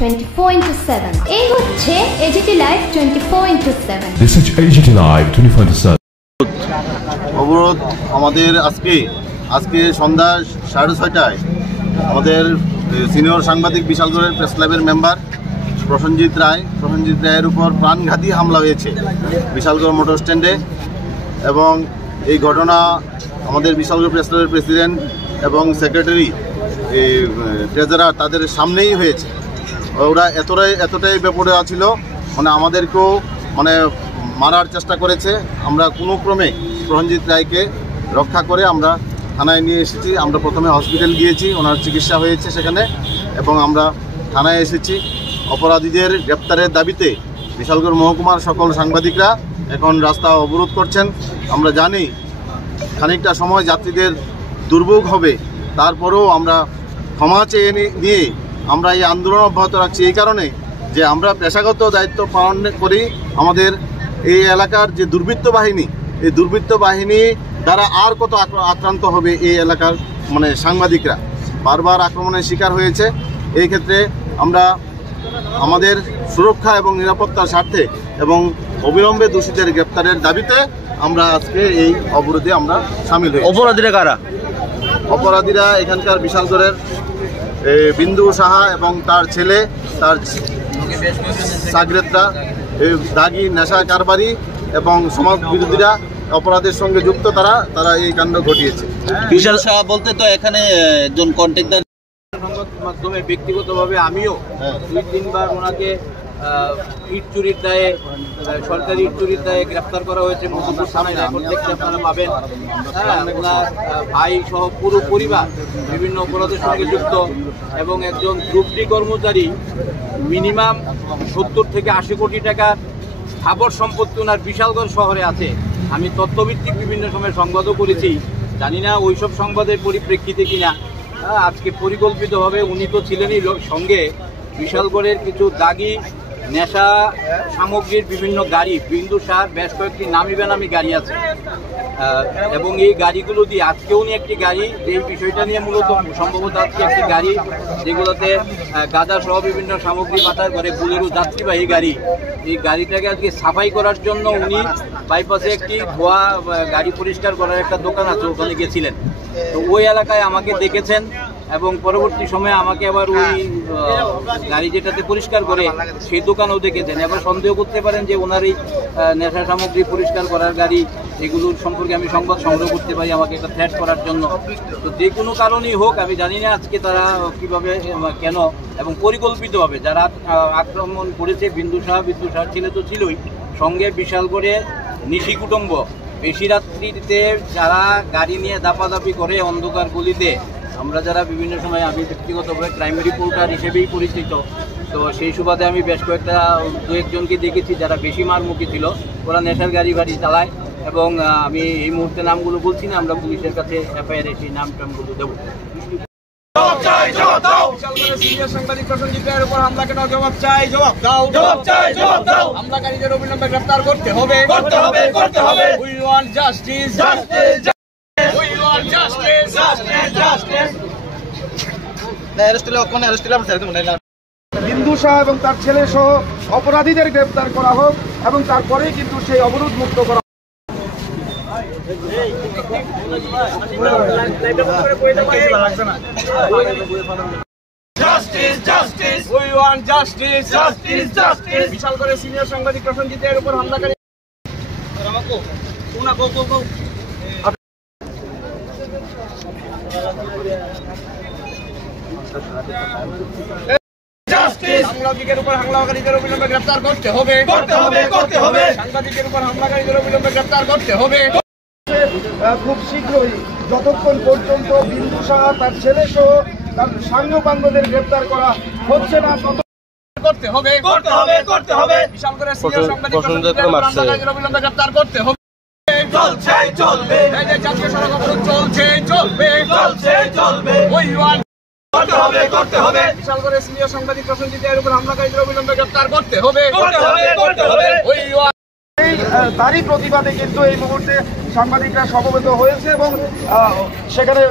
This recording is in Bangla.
24/7 এই হচ্ছে AGT live 24/7 This is AGT Live 24/7 অবরোধ আমাদের আজকে সন্ধ্যা 6:30টায় আমাদের সিনিয়র সাংবাদিক বিশালগড়ের প্রেস ক্লাবের মেম্বার প্রসেনজিৎ রায়ের উপর প্রাণঘাতী হামলা হয়েছে বিশালগড় মোটর স্ট্যান্ডে। এবং এই ঘটনা আমাদের বিশালগড় প্রেস ক্লাবের প্রেসিডেন্ট এবং সেক্রেটারি ট্রেজারার তাদের সামনেই হয়েছে। ওরা এতটাই বেপরোয়া ছিল, মানে আমাদেরকেও মারার চেষ্টা করেছে। আমরা কোনো ক্রমে প্রসেনজিৎ রায়কে রক্ষা করে আমরা থানায় নিয়ে এসেছি। আমরা প্রথমে হসপিটাল গিয়েছি, ওনার চিকিৎসা হয়েছে সেখানে, এবং আমরা থানায় এসেছি। অপরাধীদের গ্রেপ্তারের দাবিতে বিশালগড় মহকুমার সকল সাংবাদিকরা এখন রাস্তা অবরোধ করছেন। আমরা জানি খানিকটা সময় যাত্রীদের দুর্ভোগ হবে, তারপরেও আমরা ক্ষমা চেয়ে নিয়ে আমরা এই আন্দোলন অব্যাহত রাখছি এই কারণে যে আমরা পেশাগত দায়িত্ব পালন করি। আমাদের এই এলাকার যে দুর্বৃত্ত বাহিনী, এই দুর্বৃত্ত বাহিনী দ্বারা আর কত আক্রান্ত হবে এই এলাকার সাংবাদিকরা, বারবার আক্রমণের শিকার হয়েছে। এই ক্ষেত্রে আমরা আমাদের সুরক্ষা এবং নিরাপত্তার স্বার্থে এবং অবিলম্বে দোষীদের গ্রেপ্তারের দাবিতে আমরা আজকে এই অবরোধে আমরা সামিল হই। অপরাধীরা কারা? অপরাধীরা এখানকার বিশালগড়ের বিন্দু সাহা এবং তার ছেলে, তার সাগরেদরা, দাগি নেশা কারবারি এবং সমাজ বিরোধীরা অপরাধের সঙ্গে যুক্ত, তারা এই কাণ্ড ঘটিয়েছে। বিশাল সাহা বলতে তো এখানে একজন কন্ট্রাক্টর সংবাদ মাধ্যমে ব্যক্তিগতভাবে আমিও 2-3বার ওনাকে ইট চুরির দায়ে, সরকারি ইট চুরির দায়ে গ্রেপ্তার করা হয়েছে। মধুপুর থানায় রেকর্ড দেখতে আপনারা পাবেন। ওনার ভাই সহ পুরো পরিবার বিভিন্ন অপরাধের সঙ্গে যুক্ত, এবং একজন গ্রুপ ডি কর্মচারী মিনিমাম 70 থেকে 80 কোটি টাকার স্থাবর সম্পত্তি ওনার বিশালগড় শহরে আছে। আমি তথ্যভিত্তিক বিভিন্ন সময় সংবাদও করেছি, জানি না ওইসব সংবাদের পরিপ্রেক্ষিতে কিনা আজকে পরিকল্পিতভাবে উনি তো ছিলেনই সঙ্গে বিশালগড়ের কিছু দাগি নেশা সামগ্রীর বিভিন্ন গাড়ি, বিন্দুসার বেশ কয়েকটি নামি বেনামি গাড়ি আছে, এবং এই গাড়িগুলো দিয়ে আজকে উনি একটি গাড়ি, এই বিষয়টা নিয়ে মূলত সম্ভবত আজকে একটি গাড়ি যেগুলোতে গাঁজা সহ বিভিন্ন সামগ্রী পাচার করে, বুলেরো যাত্রীবাহী গাড়ি, এই গাড়িটাকে আজকে সাফাই করার জন্য উনি বাইপাসে একটি ধোয়া গাড়ি পরিষ্কার করার একটা দোকান আছে, ওখানে গেছিলেন। তো ওই এলাকায় আমাকে দেখেছেন এবং পরবর্তী সময়ে আমাকে আবার ওই গাড়ি যেটাতে পরিষ্কার করে সেই দোকানেও দেখেছেন। এবার সন্দেহ করতে পারেন যে ওনার এই নেশা সামগ্রী পরিষ্কার করার গাড়ি, এগুলোর সম্পর্কে আমি সংবাদ সংগ্রহ করতে পারি আমাকে একটা থ্রেট করার জন্য। তো যে কোনো কারণেই হোক, আমি জানি না আজকে তারা কীভাবে, কেন এবং পরিকল্পিতভাবে যারা আক্রমণ করেছে। বিন্দুসার ছেলে তো ছিলই, সঙ্গে বিশালগড়ে নিশি কুটুম্ব, বেশি রাত্রিতে যারা গাড়ি নিয়ে দাপাদাপি করে অন্ধকার গলিতে, আমরা যারা বিভিন্ন সময়, আমি ব্যক্তিগতভাবে ক্রাইম রিপোর্টার হিসেবেই পরিচিত, তো সেই সুবাদে আমি বেশ কয়েকটা 2-1জনকে দেখেছি যারা বেশি মারমুখী ছিল, ওরা নেশার গাড়ি চালায়। এবং আমি এই মুহূর্তে নামগুলো বলছি না, আমরা পুলিশের কাছে এফআইআর সেই নামগুলো দেবো। সাংবাদিক প্রসেনজিৎ রায়ের উপর হামলা কেন? জবাব চাই, জবাব দাও। হামলাকারীদের অবিলম্বে গ্রেফতার করতে হবে। We want justice. We want justice. বিন্দু শাহ এবং তার ছেলে সহ অপরাধীদের গ্রেপ্তার করা হোক, এবং তারপরেই কিন্তু সেই অবরোধ মুক্ত করা। বিশালগড়ের সিনিয়র সাংবাদিক প্রসেনজিতের উপর হামলাকারী সাংবাদিকের উপর হামলাকারীদের অবিলম্বে গ্রেপ্তার করতে হবে। সাংবাদিকের উপর হামলাকারীদের অবিলম্বে গ্রেপ্তার করতে হবে খুব শীঘ্রই, যতক্ষণ পর্যন্ত বিন্দু শাহ, তার ছেলে সহ তার সাঙ্গপাঙ্গদের গ্রেপ্তার করা হচ্ছে না, করতে হবে। বিশালগড়ের সিনিয়র সাংবাদিক হামলাকারীদের অবিলম্বে গ্রেপ্তার করতে হবে। চলবে জাতীয় সড়ক অবরোধ চলবে। করতে হবে। বিশালগড়ের সিনিয়র সাংবাদিক প্রসেনজিতের উপর হামলাকারীদের অবিলম্বে গ্রেপ্তার করতে হবে। তারই প্রতিবাদে কিন্তু এই মুহূর্তে সাংবাদিকরা সমবেত হয়েছে, এবং সেখানে